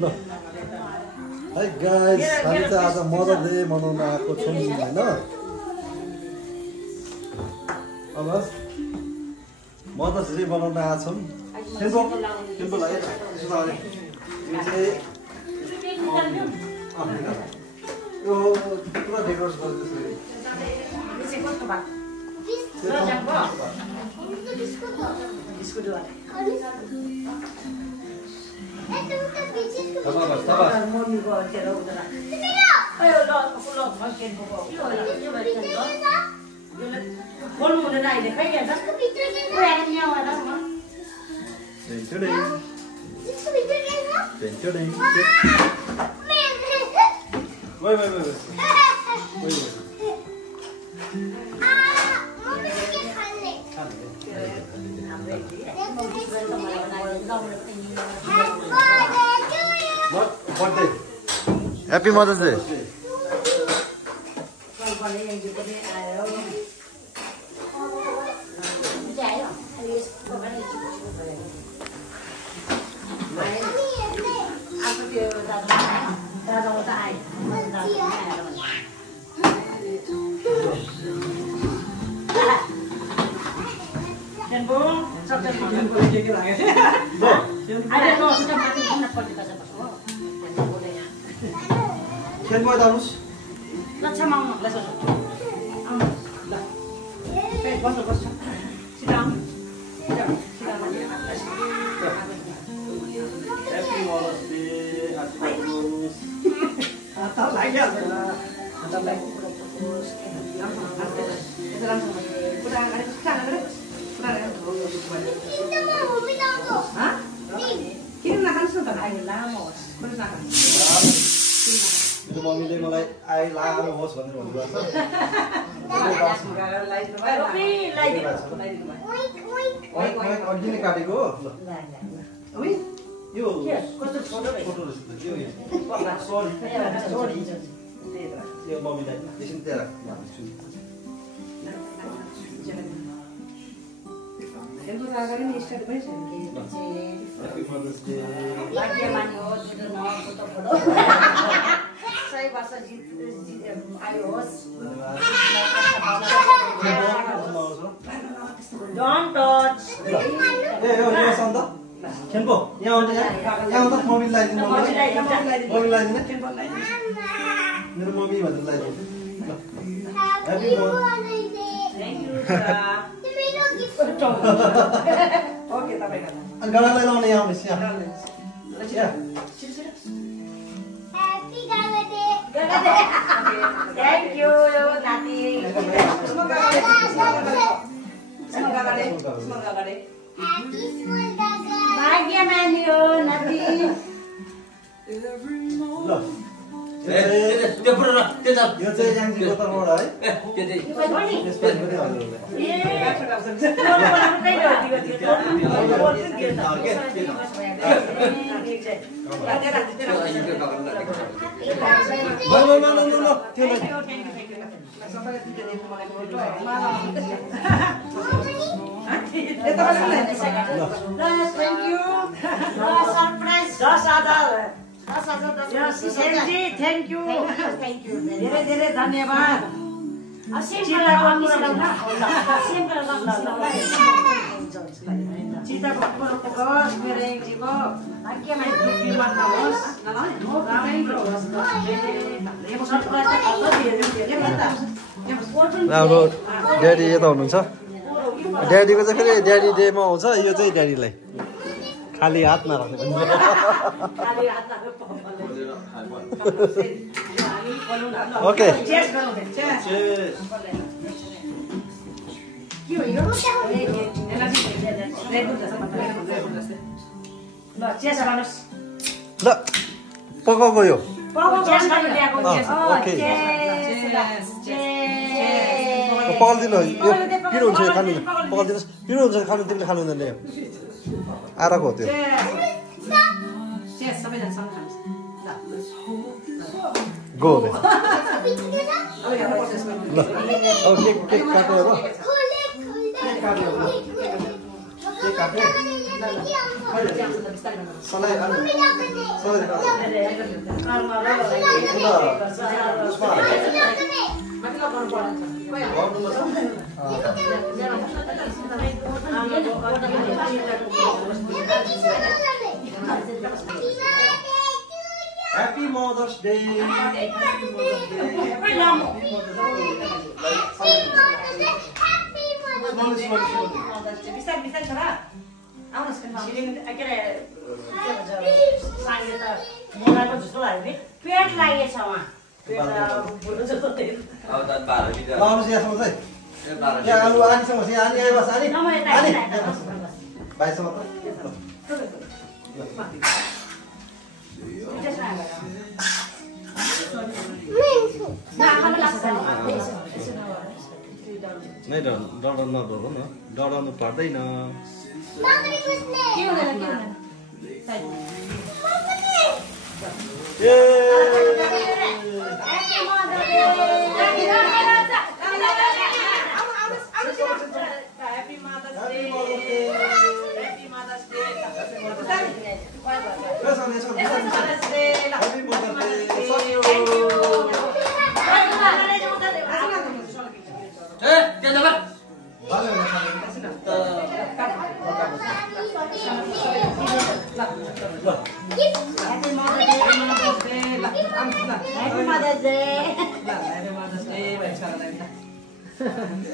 ल है गाइस हामी त आज मदर्स डे मनाउन आएको छौँ हैन अब मदर्स डे मनाउन आएको छौँ सिम्पल है त्यसो भए यो पुरा डेकोरेट गरिदिनु Happy Mother's Day. Ken boy dalos. Let's come on. Let's go. Hey, what's up? Sit down. Sit down. Happy Mother's Day. Happy Mother's Day. Atau lagi apa? Atau lagi terus. Itu langsung. Udah ada sana ada. Udah ada. Kita mau bilang tuh. Hah? Kita nak kan sudah air lama. Terus nak. Itu mamiले मलाई I लामो होस् भनेर भन्नुभएको छ। अघि नै काटेको हो। यो फोटो रहेछ यो सरी यो मम्मीलाई एकछिन त्यहाँ राख्छु। Happy Mother's Day. Saya bahasa ayo host. Don't touch. यो सन्त खेम्पो यहाँ आउँछ यहाँ आउँदा मोबाइल लगाइदिनु मोबाइल लगाइदिनु मेरो मम्मी भनेर लगाइदिनु happy Mother's Day. Thank you. Okay, तपाईँ गर्नु। अनि गानालाई लाउने यहाँ आउनुहोस् यहाँ Happy Mother's Day. Thank you, Nati. Semoga gede. Happy small gaga. Bahagia Manio, Nati. ल त्यो पुरो न त्यो त यो चाहिँ याङजीको तर्फबाट है त्यो चाहिँ त्यसपछि पनि हजुरलाई Thank you. Surprise. Thank you. धेरै धन्यवाद। चिताको होस् मेरो एङ्जीको भाग्यमा बिमार नहोस् हाम्रो ड्याडी यता हुनुहुन्छ ड्याडीको चाहिँ फेरि ड्याडी डेमा आउँछ यो चाहिँ ड्याडीलाई खाली हात नराख्ने ओके ल पकाएको यो पकालिदिनु यो पिरो हुन्छ यो खानु पकालिदिनुहोस् पिरो हुन्छ खानु तिमीले खानु हुँदैन यो आराको हो त्यो गो ल अब केक काट्यो अब केक काट्यो सलाई Happy Mother's Day. पेट लागेछ उहाँ लाउनुस् यसमा चाहिँ यहाँ आलु आनीसँग चाहिँ आनी आइबस आनी आनी भाइसँग नै डराउनु नडराउनु न डराउनु पर्दैन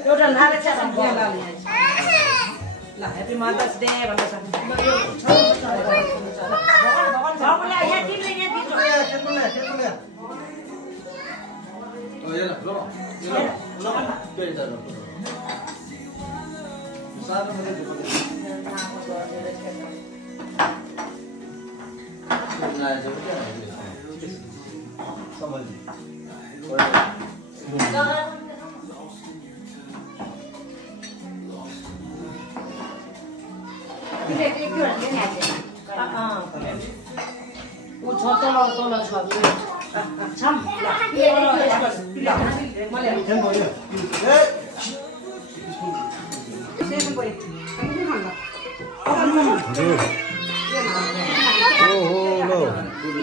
एउटा नाले छ ल ह्यापी मदर्स डे भन्दैछ भगवान यहाँ तिमीले यहाँ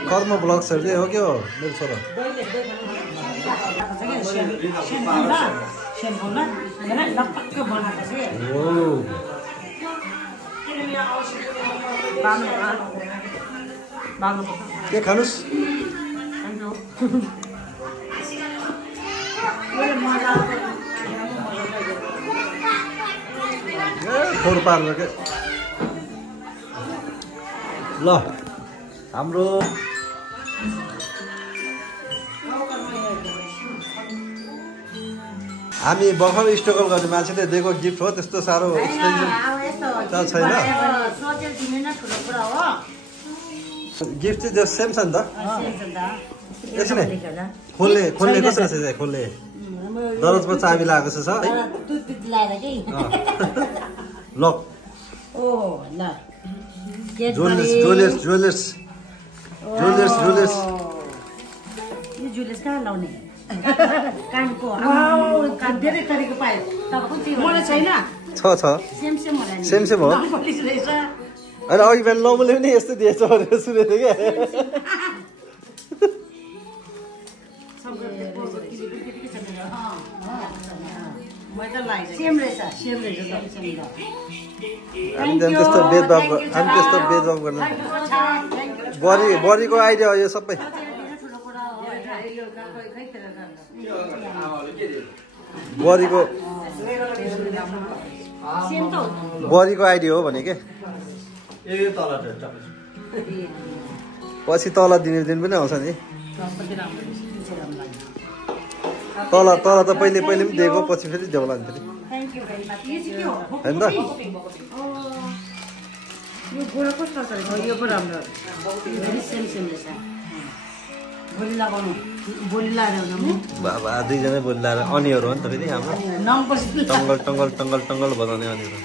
कर्म ब्लग्सहरु चाहिँ हो के हो मेरो छोरा के खानुस् फोर पार्नु के ल हाम्रो हामी भर्खर स्ट्रगल गर्ने मान्छेले दिएको गिफ्ट हो त्यस्तो साह्रो एक्सपेन्सिभ त छैन गिफ्ट चाहिँ जस्ट सेम छ नि त एकछिन खोल्ने खोल्ने कसरी छ खोल्ने दरजमा चाबी लागेको छ है lock jewellers jewellers jewellers jewellers यो ज्वेलर्स कहाँ लाउने कानको धेरै थरीको पायो मलाई छैन छ सेम सेम होला नि सेम सेम हो होइन अघि बिहान लमुले पनि यस्तो दिएछ भनेर सुनेको क्या हामी त्यस्तो भेदभाव गर्न बरीको आइडिया हो यो सबै बरीको आइडिया हो भने के पछि तल दिने दिन पनि आउँछ नि तल त पहिले पनि दिएको पछि फेरि देउला नि फेरि होइन त बाबा दुईजना भोलि लाएर अनिहरू हो नि त फेरि हाम्रो टङ्गल टङ्गल टङ्गल टङ्गल बजाउने अनिहरू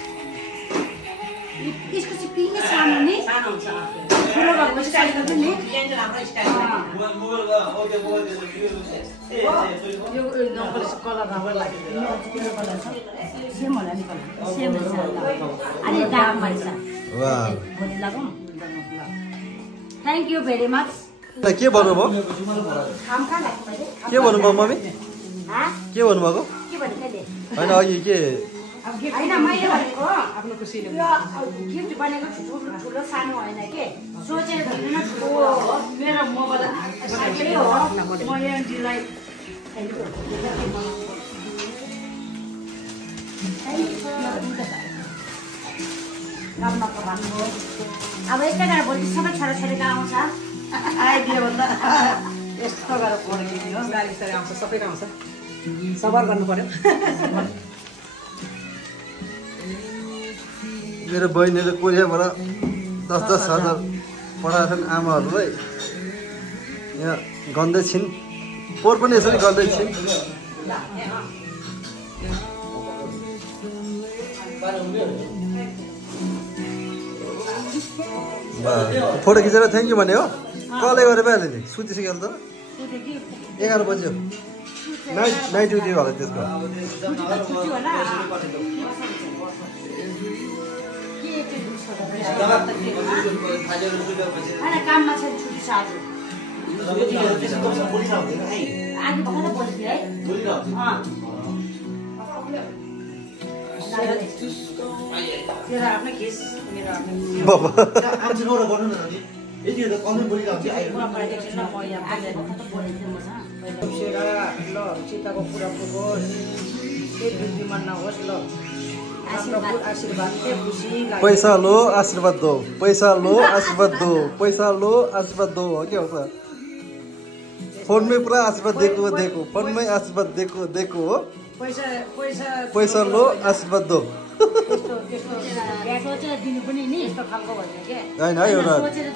वाह भोलि लगौँ थ्याङ्क यू भेरी मच के भन्नुभयो खाम कहाँ लाग्यो मैले के भन्नुभयो मम्मी के भन्नुभएको के भनेको ले होइन अघि के होइन मैले भनेको आफ्नो खुसीले गिफ्ट बनेको ठुलो सानो होइन के सोचेर दिनु न ठुलो मेरो मोबाइल साइकलै हो म यो आन्टीलाई अब यस्तै गरेर भोलि सबै छोराछोरीको आउँछ आइदियो भन्दा यस्तो गरेर पढ्यो गाडी साडी आउँछ सबैको आउँछ सबर गर्नु पर्यो मेरो बहिनीले कोरियाबाट 10,000 पठाएको छन् आमाहरूलाई यहाँ गन्दै छिन् पोहोर पनि यसरी गर्दै छिन् फोटो खिचेर थ्याङ्क यू भने हो कसले गरेर भइहाल्यो नि सुतिसक्यो त 11 बज्यो नाइट ड्युटी होला त्यसको काममा छ छुट्टी छ आज भर्खर बोलेको है तेरो आफ्नै केस मेरो चिताको कुरा पुगोस् केही वृद्धिमा नहोस् ल आशीर्वाद खुसी पैसा लो आशीर्वाद दो पैसा लो आशीर्वाद दो पैसा लो आशीर्वाद दो हो क्या हो फोनमै पुरा आशीर्वाद दिएको फोनमै आशीर्वाद दिएको हो पैसा लो आशीर्वाद दो सोचेर दिनु पनि नि यस्तो खालको भन्छ के होइन है एउटा सोचेर